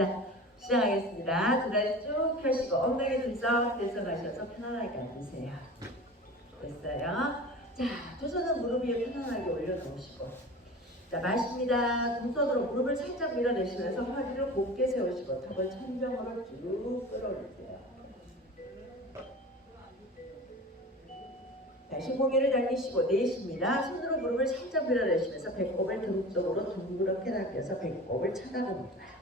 자, 시작하겠습니다. 두 다리 쭉 펴시고 엉덩이 들썩 들썩 하셔서 편안하게 앉으세요. 됐어요? 자, 두 손은 무릎 위에 편안하게 올려놓으시고 자, 마십니다. 두 손으로 무릎을 살짝 밀어내시면서 허리를 곧게 세우시고 턱을 천정으로 쭉 끌어올리세요. 다시 고개를 당기시고 내쉽니다. 손으로 무릎을 살짝 밀어내시면서 배꼽을 등 쪽으로 둥그렇게 당겨서 배꼽을 쳐다봅니다.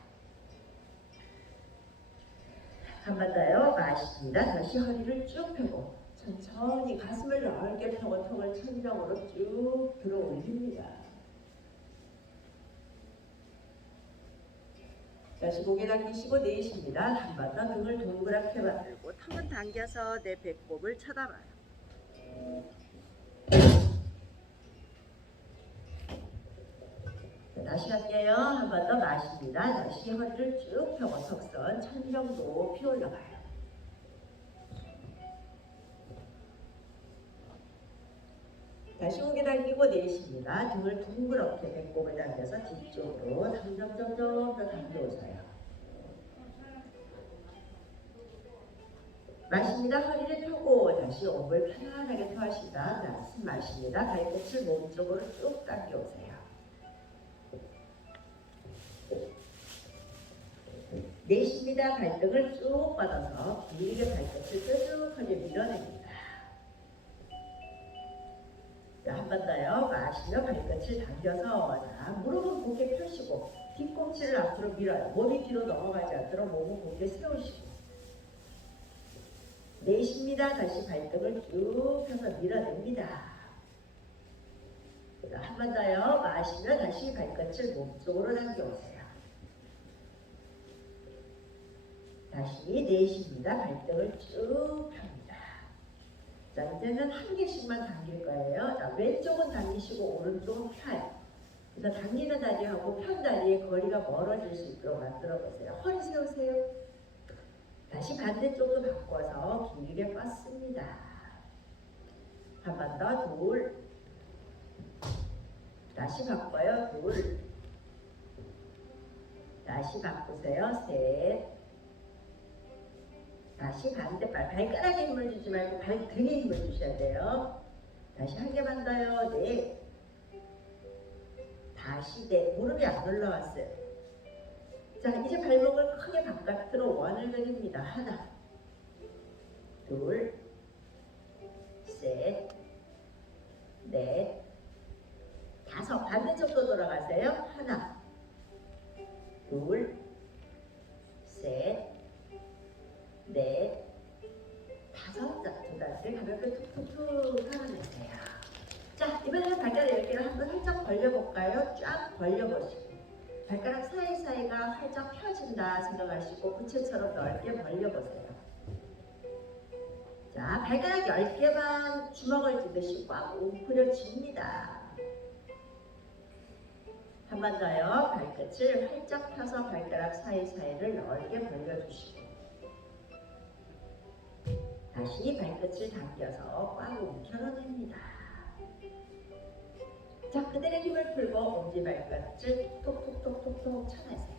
더요. 마십니다. 다시 허리를 쭉 펴고 천천히 가슴을 넓게 펴고 턱을 천정으로 쭉 들어 올립니다. 다시 고개 당기시고 내쉽니다. 한 번 더 등을 동그랗게 만들고 턱은 당겨서 내 배꼽을 쳐다봐요. 자, 다시 할게요. 한 번 더 마십니다. 다시 허리를 쭉 펴고 석선 천정도 피 올라가요. 다시 고개 당기고 내쉽니다. 등을 둥그렇게 배꼽을 당겨서 뒤쪽으로 점점점점 더 당겨오세요. 마십니다. 허리를 펴고 다시 몸을 편안하게 펴시다. 자, 숨 마십니다. 발끝을 몸쪽으로 쭉 당겨오세요. 내쉽니다. 발등을 쭉 뻗어서 길게 발끝을 뾰족하게 밀어냅니다. 자, 한번 더요. 마시며 발끝을 당겨서 자, 무릎은 곧게 펴시고 뒤꿈치를 앞으로 밀어요. 몸이 뒤로 넘어가지 않도록 몸은 곧게 세우시고 내쉽니다. 다시 발등을 쭉 펴서 밀어냅니다. 한 번 더요. 마시며 다시 발끝을 몸쪽으로 당겨오세요. 다시 내쉽니다. 발등을 쭉 펴니다. 자, 이제는 한 개씩만 당길 거예요. 자, 왼쪽은 당기시고 오른쪽은 펴요. 그래서 당기는 다리하고 편 다리의 거리가 멀어질 수 있도록 만들어 보세요. 허리 세우세요. 다시 반대쪽도 바꿔서 길게 뻗습니다. 한 번 더, 둘. 다시 바꿔요, 둘. 다시 바꾸세요, 셋. 다시 반대발, 발가락에 힘을 주지 말고 발등에 힘을 주셔야 돼요. 다시 한 개만 더요, 넷. 다시 넷. 무릎이 안 올라왔어요. 자, 이제 발목을 크게 바깥으로 원을 그립니다. 하나, 둘, 넓게 벌려보세요. 자, 발가락 10개만 주먹을 쥐듯이 꽉 움츠려집니다. 한 번 더요. 발끝을 활짝 펴서 발가락 사이사이를 넓게 벌려주시고 다시 발끝을 당겨서 꽉 움켜넣습니다. 자, 그대로 힘을 풀고 엄지 발끝을 톡톡톡톡톡 쳐내세요.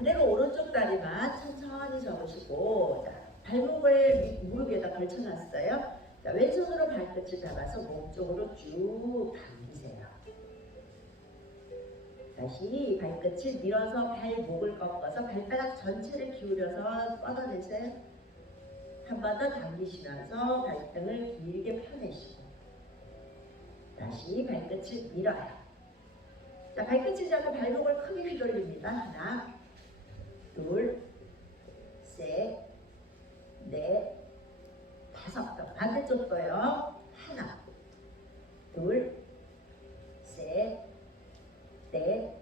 자, 그대로 오른쪽 다리만 천천히 접으시고 자, 발목을 위- 무릎 위에다 걸쳐놨어요. 자, 왼손으로 발끝을 잡아서 몸 쪽으로 쭉 당기세요. 다시 발끝을 밀어서 발목을 꺾어서 발바닥 전체를 기울여서 뻗어내세요. 한 번 더 당기시면서 발등을 길게 펴내시고 다시 발끝을 밀어요. 자, 발끝을 잡고 발목을 크게 휘돌립니다. 하나, 둘, 셋, 넷, 다섯. 더. 반대쪽도요. 하나, 둘, 셋, 넷,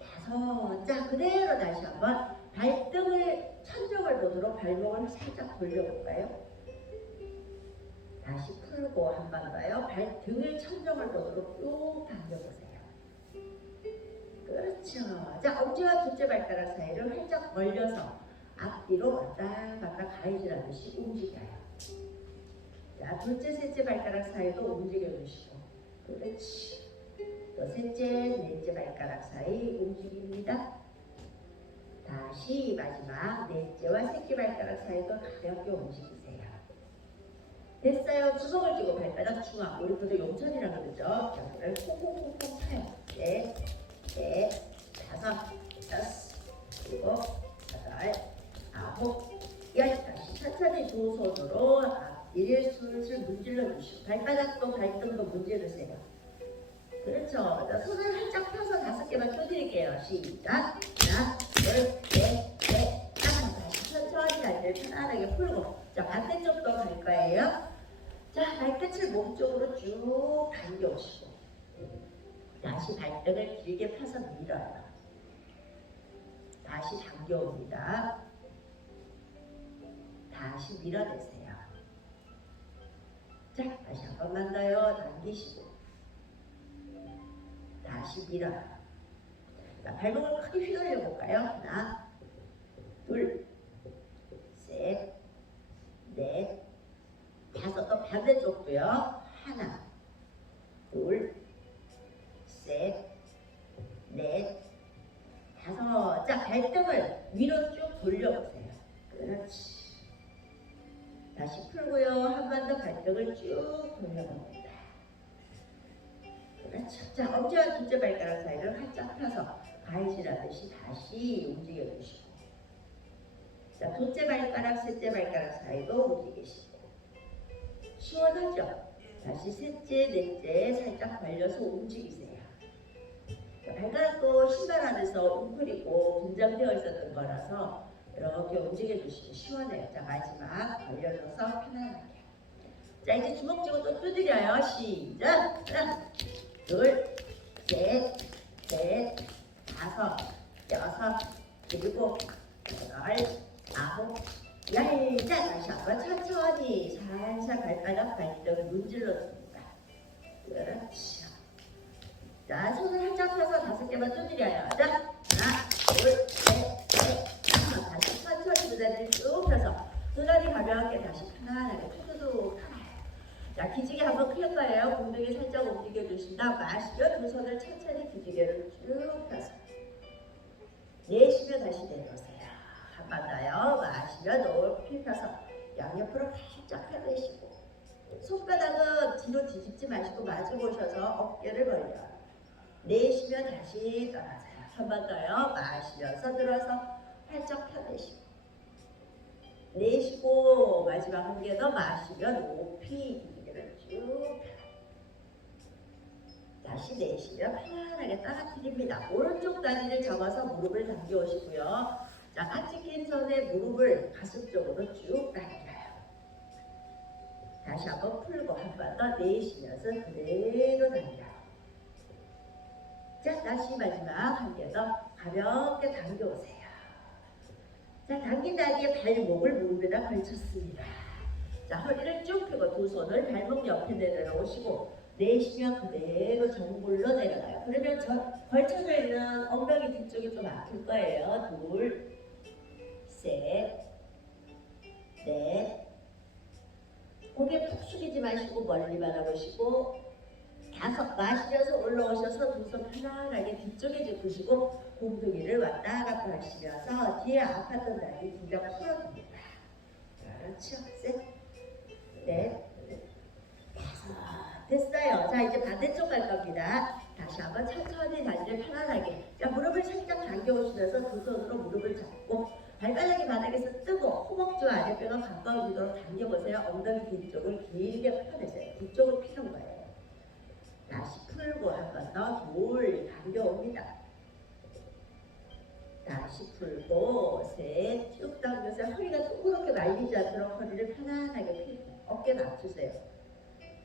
다섯. 자, 그대로 다시 한번 발등을 천정을 보도록 발목을 살짝 돌려볼까요? 다시 풀고 한 번 더요. 발등을 천정을 보도록 쭉 당겨보세요. 그렇죠. 자, 엄지와 둘째 발가락 사이를 활짝 벌려서 앞뒤로 왔다 갔다 가해지라듯이 움직여요. 자, 둘째, 셋째 발가락 사이도 움직여주시고. 그렇지. 또 셋째, 넷째 발가락 사이 움직입니다. 다시 마지막 넷째와 새끼 발가락 사이도 가볍게 움직이세요. 됐어요. 주먹을 쥐고 발바닥 중앙. 우리 그도 용천이라 그러죠. 여기를 콩콩콩콩 차요. 넷, 넷, 다섯, 여섯, 일곱, 여덟, 아홉, 열. 다시 천천히 두 손으로 앞뒤를 슬슬 문질러 주시고 발바닥도 발등도 문지르세요. 그렇죠. 자, 손을 활짝 펴서 다섯 개만 펴드릴게요. 시작. 하나, 둘, 셋, 넷, 다섯. 다시 천천히 다리를 편안하게 풀고. 자, 반대쪽도 갈 거예요. 자, 발끝을 몸 쪽으로 쭉 당겨오시고. 다시 발등을 길게 펴서 밀어요. 다시 당겨옵니다. 다시 밀어내세요. 자, 다시 한 번만 더요. 당기시고. 다시 밀어요. 자, 발목을 크게 휘둘려 볼까요? 하나, 둘, 셋, 넷, 다섯. 또 반대쪽도요. 하나, 둘, 셋, 넷, 다섯. 자, 발등을 위로 쭉 돌려보세요. 그렇지. 다시 풀고요. 한 번 더 발등을 쭉 돌려봅니다. 그렇죠. 자, 엄지와 둘째 발가락 사이를 활짝 펴서 가위질하듯이 다시 움직여 주시고. 자, 둘째 발가락, 셋째 발가락 사이도 움직이시고. 시원하죠? 다시 셋째, 넷째 살짝 벌려서 움직이세요. 자, 발가락도 신발 안에서 웅크리고 긴장되어 있었던 거라서 이렇게 움직여 주시면 시원해요. 자, 마지막 벌려줘서 편안하게. 자, 이제 주먹 쥐고 또 두드려요. 시작! 하나, 둘, 셋, 넷, 다섯, 여섯, 일곱, 여덟, 아홉, 열. 자, 다시 한번 천천히 살살 발바닥 발등을 문질러 줍니다. 그렇죠. 개만 두드려요. 자, 하나, 둘, 셋, 넷, 다섯. 다시 천천히 두 다리를 쭉 펴서 두 다리 가볍게 다시 편안하게 편해요. 자, 기지개 한번 클 거예요. 공중에 살짝 움직여 주신다. 마시며 두 손을 천천히 기지개를 쭉 펴서 내쉬며 다시 내려오세요. 한 번 더요. 마시며 높이 펴서 양옆으로 활짝 펴내시고 손바닥은 뒤로 뒤집지 마시고 마주 보셔서 어깨를 벌려요. 내쉬며 다시 떠나세요. 한 번 더요. 마시면서 들어서 활짝 펴내시고 내쉬고 마지막 한 개 더 마시며 높이 기지개를 쭉. 다시 내쉬며 편안하게 떨어뜨립니다. 오른쪽 다리를 잡아서 무릎을 당겨 오시고요. 자, 까치 낀 손에 무릎을 가슴 쪽으로 쭉 당겨요. 다시 한번 풀고 한 번 더 내쉬면서 그대로 당겨요. 자, 다시 마지막 한 개 더 가볍게 당겨 오세요. 자, 당긴 다리에 발목을 무릎에다 걸쳤습니다. 자, 허리를 쭉 펴고 두 손을 발목 옆에 내려놓으시고 내쉬면 그대로 정골로 내려가요. 그러면 저 걸쳐져 있는 엉덩이 뒤쪽이 좀 아플 거예요. 둘, 셋, 넷. 고개 푹 숙이지 마시고 멀리 바라보시고 다섯 마시면서 올라오셔서 두손 편안하게 뒤쪽에 짚으시고 곰둥이를 왔다 갔다 하시면서 뒤에 아팠던 다리 두명 풀어줍니다. 그렇죠. 셋, 넷, 다섯. 됐어요. 자, 이제 반대쪽 갈 겁니다. 다시 한번 천천히 다리를 편안하게. 자, 무릎을 살짝 당겨오시면서 두 손으로 무릎을 잡고 발바닥이 바닥에서 뜨고 허벅지와 아랫배가 가까워지도록 당겨보세요. 엉덩이 뒤쪽을 길게 펴내세요. 뒤쪽을 피는 거예요. 다시 풀고 한번더둘 당겨옵니다. 다시 풀고 셋쭉 당겨서 허리가 동그랗게 말리지 않도록 허리를 편안하게 펴고 어깨 낮추세요.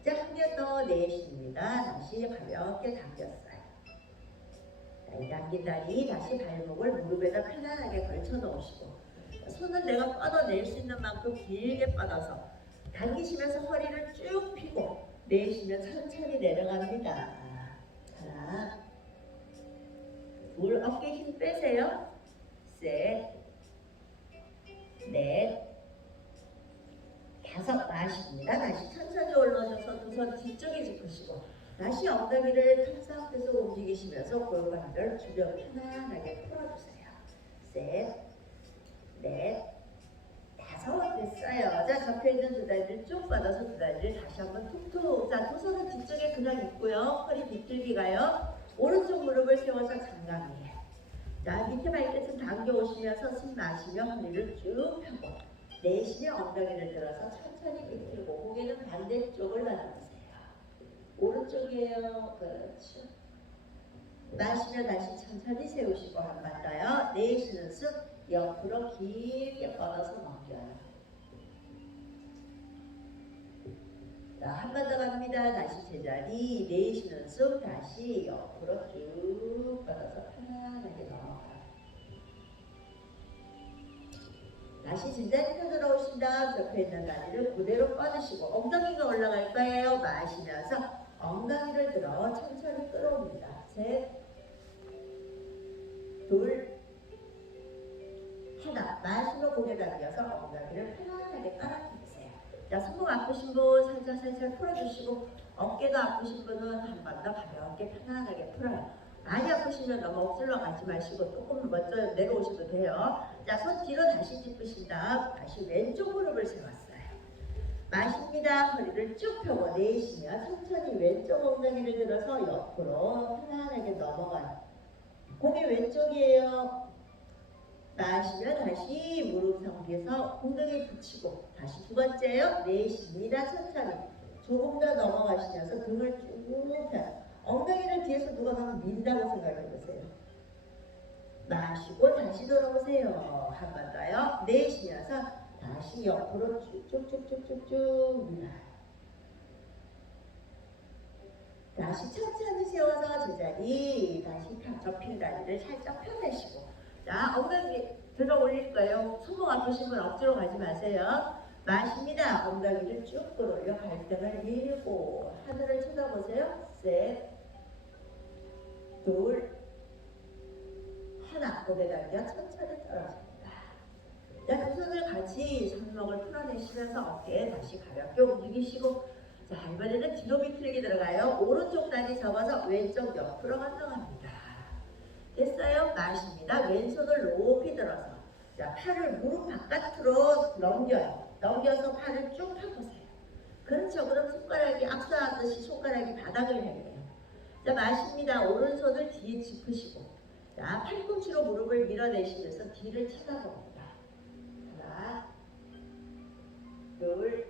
자, 한개더 내쉽니다. 다시 가볍게 당겼어요. 자, 이 당긴 다리 다시 발목을 무릎에다 편안하게 걸쳐 놓으시고 손은 내가 뻗어낼 수 있는 만큼 길게 뻗어서 당기시면서 허리를 쭉 펴고 내쉬면 천천히 내려갑니다. 하나, 둘, 어깨 힘 빼세요. 셋, 넷, 다섯 마십니다. 다시 천천히 올라오셔서 두 손 뒤쪽에 짚으시고 다시 엉덩이를 턱 상태에서 움직이시면서 골반을 주변 편안하게 풀어주세요. 셋, 넷, 다섯 됐어요. 자, 접혀 있는 두 다리를 쭉 뻗어서 두 다리를 다시 한번 툭툭. 자, 두 손은 뒤쪽에 그냥 있고요. 허리 비틀기 가요. 오른쪽 무릎을 세워서 장강이에요. 자, 밑에 발끝은 당겨 오시면서 숨 마시며 허리를 쭉 펴고 내쉬며 엉덩이를 들어서 천천히 비틀고 고개는 반대쪽을 바라보세요. 오른쪽이에요. 그렇죠. 마시며 다시 천천히 세우시고 한 번 더요. 내쉬는 숨 옆으로 길게 뻗어서 넘겨요. 자, 한 번 더 갑니다. 다시 제자리. 내쉬는 숨 다시 옆으로 쭉 뻗어서 편안하게 넘어가요. 다시 제자리 펴 들어오신 다음 접혀 있는 다리를 그대로 뻗으시고 엉덩이가 올라갈 거예요. 마시면서 엉덩이를 들어 천천히 끌어옵니다. 셋, 둘, 하나. 마시고 고개 당겨서 엉덩이를 편안하게 깔아주세요. 자, 손목 아프신 분 살짝 살짝 풀어주시고 어깨가 아프신 분은 한 번 더 가볍게 편안하게 풀어요. 많이 아프시면 너무 억슬러 가지 마시고 조금 먼저 내려오셔도 돼요. 자, 손 뒤로 다시 짚으신 다음 다시 왼쪽 무릎을 세웠어요. 마십니다. 허리를 쭉 펴고 내쉬며 천천히 왼쪽 엉덩이를 들어서 옆으로 편안하게 넘어가요. 공이 왼쪽이에요. 마시며 다시 무릎 상태에서 엉덩이 붙이고 다시 두 번째요. 내쉽니다. 천천히 조금 더 넘어가시면서 등을 쭉 펴요. 엉덩이를 뒤에서 누가 가면 민다고 생각해 보세요. 마시고 다시 돌아오세요. 한 번 더요. 내쉬면서 다시 옆으로 쭉쭉쭉쭉쭉쭉. 다시 천천히 세워서 제자리 다시 펴- 접힌 다리를 살짝 펴내시고 자 엉덩이 들어 올릴 거예요. 손목 아프신 분 억지로 가지 마세요. 마십니다. 엉덩이를 쭉 끌어올려 발등을 밀고 하늘을 쳐다보세요. 셋 둘 하나. 고개 당겨 천천히 떨어집니다. 자, 두 손을 같이 손목을 풀어내시면서 어깨 다시 가볍게 움직이시고 자, 이번에는 뒤로 비틀기 들어가요. 오른쪽 다리 접어서 왼쪽 옆으로 건너갑니다. 됐어요? 마십니다. 왼손을 높이 들어서 자, 팔을 무릎 바깥으로 넘겨요. 넘겨서 팔을 쭉 펴보세요. 그렇죠. 그럼 손가락이 앞서하듯이 손가락이 바닥을 향해요. 자, 마십니다. 오른손을 뒤에 짚으시고 자, 팔꿈치로 무릎을 밀어내시면서 뒤를 쳐다봅니다. 하나, 둘,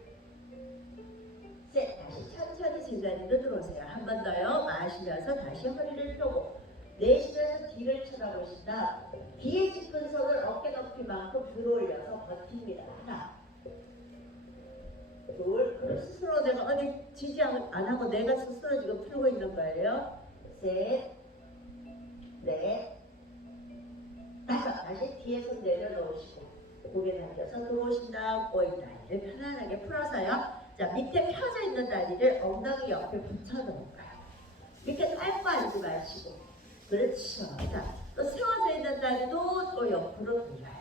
셋. 다시 천천히 제자리로 들어오세요. 한 번 더요. 마시면서 다시 허리를 펴고 내쉬면서 뒤를 쳐다보신다. 뒤에 짚은 손을 어깨 높이만큼 들어 올려서 버팁니다. 하나, 둘. 그럼 스스로 내가 아니 지지 안, 안 하고 내가 스스로 지금 풀고 있는 거예요. 셋, 넷, 다섯. 다시 뒤에 손 내려놓으시고 고개 당겨서 들어오신다. 꼬인 다리를 편안하게 풀어서요. 자, 밑에 펴져 있는 다리를 엉덩이 옆에 붙여놓을까요? 밑에 짧고 앉지 마시고. 그렇죠. 자, 또 세워져 있는 다리도 또 옆으로 돌려요.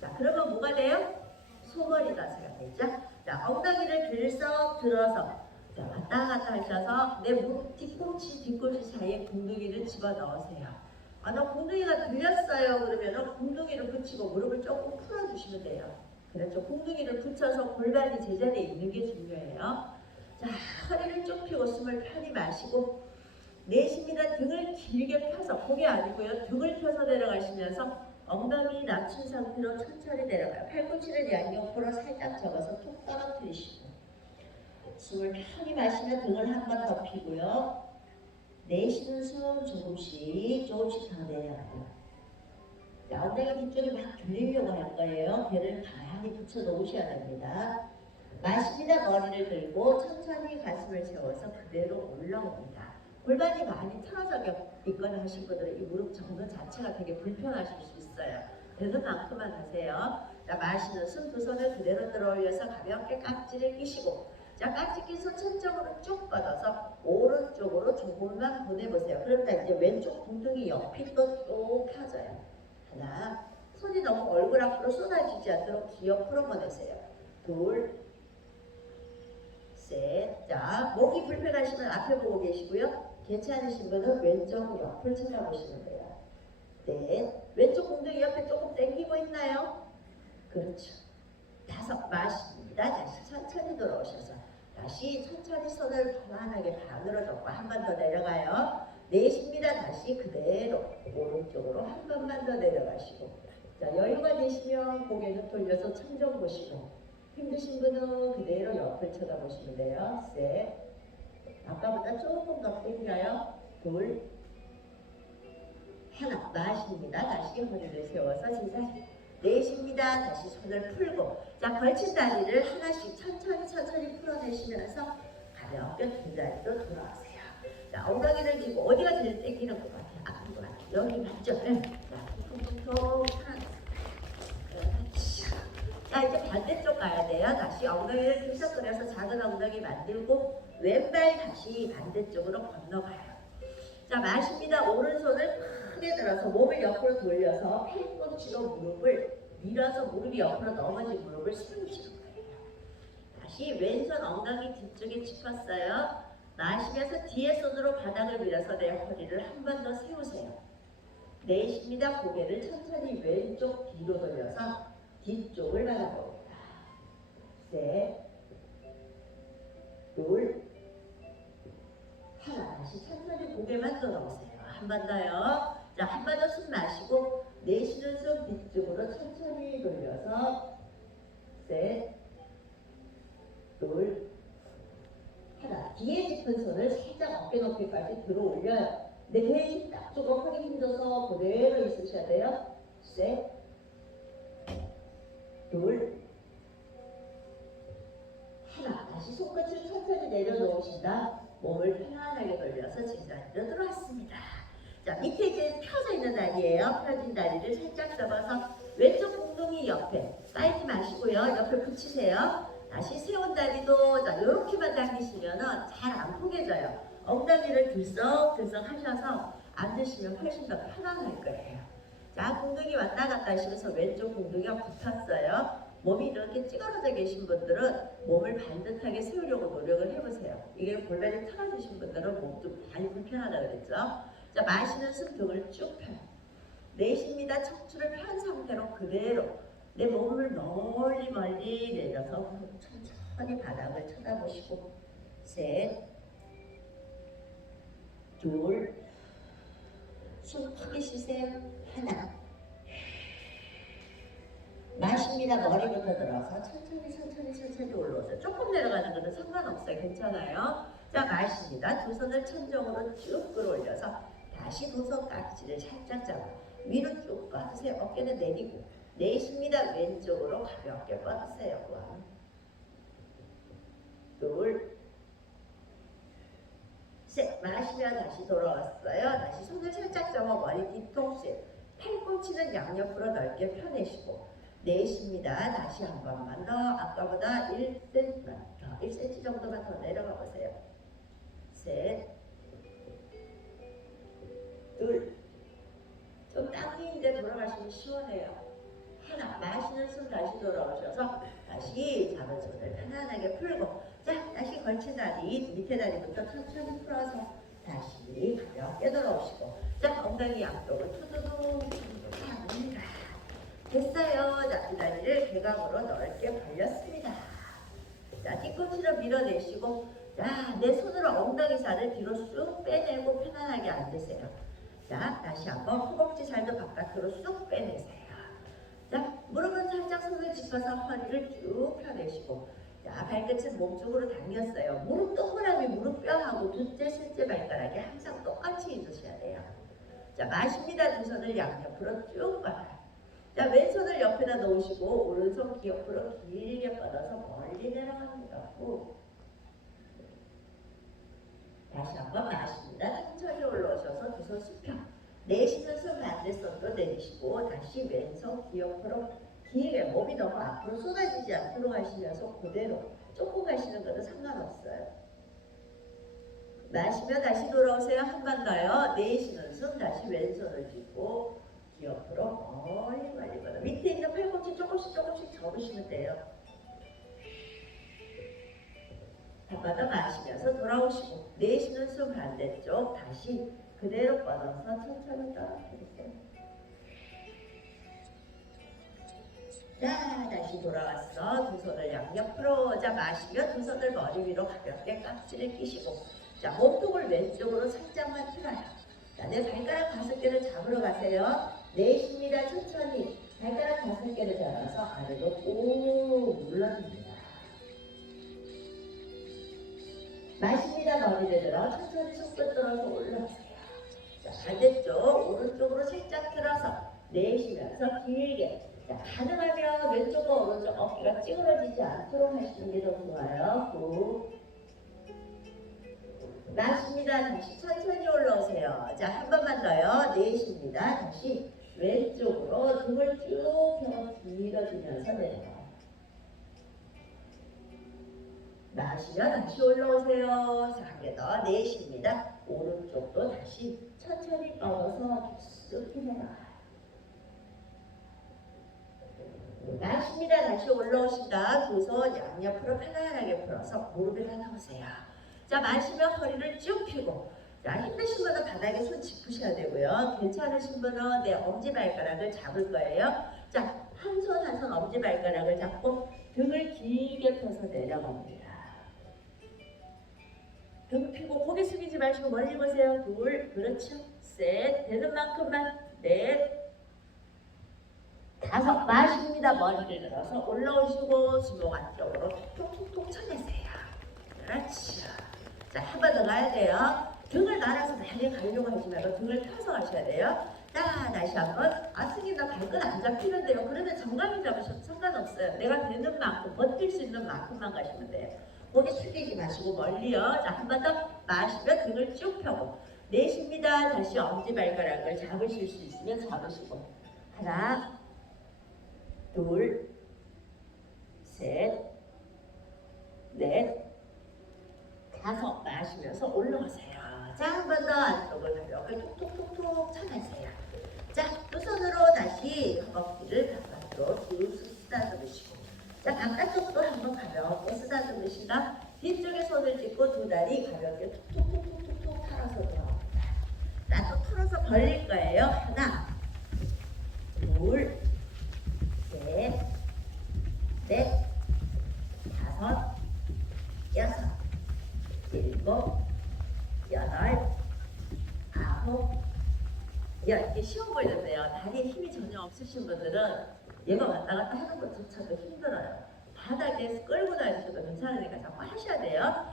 자, 그러면 뭐가 돼요? 소머리다스가 되죠? 자, 엉덩이를 들썩 들어서 자, 왔다 갔다 하셔서 내 무릎 뒤꿈치 뒤꿈치 사이에 궁둥이를 집어 넣으세요. 아, 나 궁둥이가 들렸어요. 그러면 궁둥이를 붙이고 무릎을 조금 풀어주시면 돼요. 그렇죠. 궁둥이를 붙여서 골반이 제자리에 있는 게 중요해요. 자, 허리를 쭉 펴고 숨을 편히 마시고 내쉽니다. 등을 길게 펴서 고개 아니고요. 등을 펴서 내려가시면서 엉덩이 낮춘 상태로 천천히 내려가요. 팔꿈치를 양옆으로 살짝 접어서 툭 떨어뜨리시고 숨을 편히 마시며 등을 한번더 펴고요. 내쉬는 숨 조금씩 조금씩 더 내려가요. 자, 엉덩이가 뒤쪽에 막 들리려고 할 거예요. 배를 가만히 붙여 놓으셔야 됩니다. 마십니다. 머리를 들고 천천히 가슴을 세워서 그대로 올라옵니다. 골반이 많이 틀어져 있거나 하신 분들은 이 무릎 정도 자체가 되게 불편하실 수 있어요. 되는 만큼만 하세요. 자, 마시는 숨 두 손을 그대로 들어 올려서 가볍게 깍지를 끼시고 자, 깍지 낀손 천정으로 쭉 뻗어서 오른쪽으로 조금만 보내보세요. 그러다 이제 왼쪽 궁둥이 옆이 또쭉 펴져요. 하나, 손이 너무 얼굴 앞으로 쏟아지지 않도록 귀 옆으로 보내세요. 둘, 셋. 자, 목이 불편하시면 앞에 보고 계시고요. 괜찮으신 분은 왼쪽 옆을 쳐다보시면 돼요. 넷. 왼쪽 엉덩이 옆에 조금 당기고 있나요? 그렇죠. 다섯 마십니다. 다시 천천히 돌아오셔서 다시 천천히 손을 편안하게 반으로 접고 한 번 더 내려가요. 내쉽니다. 다시 그대로 오른쪽으로 한 번만 더 내려가시고 자 여유가 되시면 고개는 돌려서 천정 보시고 힘드신 분은 그대로 옆을 쳐다보시면 돼요. 셋 아까보다 조금 더 당겨요. 둘 하나 마십니다. 다시 허리를 세워서 제자리 내쉽니다. 다시 손을 풀고 자 걸친 다리를 하나씩 천천히 천천히 풀어내시면서 가볍게 두 다리로 돌아오세요. 자 엉덩이를 쥐고 어디가 제일 땡기는 것 같아요? 아픈 것 같아요. 여기 맞죠? 네. 자 퉁퉁퉁 그렇지. 자 이제 반대쪽 가야 돼요. 다시 엉덩이를 들썩거려서 작은 엉덩이 만들고 왼발 다시 반대쪽으로 건너가요. 자 마십니다. 오른손을 크게 들어서 몸을 옆으로 돌려서 팔꿈치로 무릎을 밀어서 무릎이 옆으로 넘어진 무릎을 세우시는 거예요. 다시 왼손 엉덩이 뒤쪽에 짚었어요. 마시면서 뒤에 손으로 바닥을 밀어서 내 허리를 한 번 더 세우세요. 내쉽니다. 고개를 천천히 왼쪽 뒤로 돌려서 뒤쪽을 바라봅니다. 셋, 둘, 하나. 다시 천천히 고개만 돌아오세요. 한 번 더요. 자, 한 번 더 숨 마시고 내쉬는 숨 뒤쪽으로 천천히 돌려서 셋, 둘, 하나. 뒤에 짚은 손을 살짝 어깨 높이까지 들어 올려요. 네, 딱 조금 허리 힘줘서 그대로 있으셔야 돼요. 셋, 둘, 하나. 다시 손끝을 천천히 내려놓으신다. 몸을 편안하게 돌려서 제자리로 들어왔습니다. 자, 밑에 이제 펴져 있는 다리예요. 펴진 다리를 살짝 접어서 왼쪽 엉덩이 옆에 쌓이지 마시고요. 옆에 붙이세요. 다시 세운 다리도 자, 이렇게만 당기시면은 잘 안 포개져요. 엉덩이를 들썩들썩 하셔서 앉으시면 훨씬 더 편안할 거예요. 자, 공둥이 왔다 갔다 하시면서 왼쪽 공둥이가 붙었어요. 몸이 이렇게 찌그러져 계신 분들은 몸을 반듯하게 세우려고 노력을 해보세요. 이게 골반이 틀어지신 분들은 몸좀 많이 불편하다 그랬죠. 자, 마시는 숨 등을 쭉 펴요. 내쉽니다. 척추를 편 상태로 그대로 내 몸을 멀리 멀리 내려서 천천히 바닥을 쳐다보시고 셋, 둘, 숨 크게 쉬세요. 하나, 마십니다. 머리부터 들어서 천천히 천천히 천천히 올라오세요. 조금 내려가는 것은 상관없어요. 괜찮아요. 자 마십니다. 두 손을 천정으로 쭉 끌어올려서 다시 두 손 깍지를 살짝 잡아 위로 쭉 뻗으세요. 어깨는 내리고 내쉽니다. 왼쪽으로 가볍게 뻗으세요. 원, 둘, 셋. 마시면 다시 돌아왔어요. 다시 손을 살짝 잡아 머리 뒤통수에 팔꿈치는 양옆으로 넓게 펴내시고 내쉽니다. 다시 한 번만 더 아까보다 1cm 더 1cm 정도만 더 내려가 보세요. 셋, 둘, 좀 당기는데 돌아가시면 시원해요. 하나, 마시는 숨 다시 돌아오셔서 다시 잡은 손을 편안하게 풀고 자, 다시 걸친 다리, 밑에 다리부터 천천히 풀어서 다시 가볍게 돌아오시고 자, 엉덩이 양쪽을 투두둥 합니다. 됐어요. 자, 이 다리를 개각으로 넓게 벌렸습니다. 자, 뒤꿈치로 밀어내시고 자, 내 손으로 엉덩이 살을 뒤로 쑥 빼내고 편안하게 앉으세요. 자, 다시 한번 허벅지 살도 바깥으로 쑥 빼내세요. 자, 무릎은 살짝 손을 짚어서 허리를 쭉 펴내시고 자, 발끝은 몸 쪽으로 당겼어요. 무릎 동그라미 무릎뼈하고 둘째, 셋째 발가락이 항상 똑같이 있으셔야 돼요. 자, 마십니다. 두 손을 양옆으로 쭉 뻗어요. 자, 왼손을 옆에다 놓으시고 오른손 귀 옆으로 길게 뻗어서 멀리 내려갑니다. 후. 다시 한번 마십니다. 천천히 올라오셔서 두 손. 내쉬는 손 반대손도 내리시고 다시 왼손 귀 옆으로 길게 몸이 너무 앞으로 쏟아지지 않도록 하시면서 그대로 쫓고 가시는 것도 상관없어요. 마시며 다시 돌아오세요. 한 번 더요. 내쉬는 숨 다시 왼손을 쥐고 귀 옆으로 멀리 멀리 걷어. 밑에 있는 팔꿈치 조금씩 조금씩 접으시면 돼요. 한번더 마시면서 돌아오시고 내쉬는 숨 반대쪽 다시 그대로 뻗어서 천천히 떨어뜨리세요. 자, 다시 돌아왔어. 두 손을 양옆으로 자 마시며 두 손을 머리 위로 가볍게 깍지를 끼시고 자 몸통을 왼쪽으로 살짝만 틀어요. 자, 내 발가락 다섯 개를 잡으러 가세요. 내쉽니다. 천천히 발가락 다섯 개를 잡아서 아래로 꾹 눌러줍니다. 마십니다. 머리를 들어 천천히 손끝 들어서 올라오세요. 자, 반대쪽 오른쪽으로 살짝 들어서 내쉬면서 길게 자, 가능하면 왼쪽과 오른쪽 어깨가 찌그러지지 않도록 하시는 게 더 좋아요. 꾹. 마십니다. 다시 천천히 올라오세요. 자, 한 번만 더요. 내쉽니다. 다시 왼쪽으로 등을 쭉 펴서 길어지면서 내려가요. 마시며 다시 올라오세요. 자, 한개 더. 내쉽니다. 오른쪽도 다시 천천히 뻗어서 깊숙이 내려가요. 마십니 다. 다시 올라오신다. 두손 양옆으로 편안하게 풀어서 무릎에다 넣으세요. 자, 마시며 허리를 쭉 펴고. 자, 힘드신 분은 바닥에 손 짚으셔야 되고요. 괜찮으신 분은 내 엄지발가락을 잡을 거예요. 자, 한손 한 손 엄지발가락을 잡고 등을 길게 펴서 내려갑니다. 등 펴고 고개 숙이지 마시고 멀리 보세요. 둘, 그렇죠. 셋, 되는 만큼만. 넷, 다섯 마십니다. 머리를 들어서 올라오시고 주먹 안쪽으로 톡톡톡 쳐내세요. 그렇죠. 자, 한 번 더 가야 돼요. 등을 날아서 많이 가려고 하지 말고 등을 펴서 가셔야 돼요. 자, 다시 한 번. 아, 스님 나 발끝 안 잡히는데요. 그러면 정감이 잡으셔도 상관없어요. 내가 되는 만큼, 버틸 수 있는 만큼만 가시면 돼요. 고개 숙이지 마시고 멀리요. 자, 한 번 더 마시며 등을 쭉 펴고. 내쉽니다. 다시 엄지발가락을 잡으실 수 있으면 잡으시고. 하나, 둘, 셋, 넷, 다섯 마시면서 올라오세요. 자, 한 번 더 안쪽을 가볍게 톡톡톡톡 쳐내세요. 자, 두 손으로 다시 허벅지를 바깥으로 쭉 쓰다듬으시고 자, 바깥쪽도 한번 가볍게 쓰다듬으시다 뒤쪽에 손을 짚고 두 다리 가볍게 톡톡톡톡톡 털어서 들어갑니다. 자, 또 풀어서 벌릴 거예요. 하나, 둘, 셋, 넷, 다섯, 여섯, 일곱, 여덟, 아홉, 열. 이게 쉬워 보이는데요. 다리에 힘이 전혀 없으신 분들은 얘가 왔다 갔다 하는 것조차도 힘들어요. 바닥에 끌고 다니셔도 괜찮으니까 자꾸 하셔야 돼요.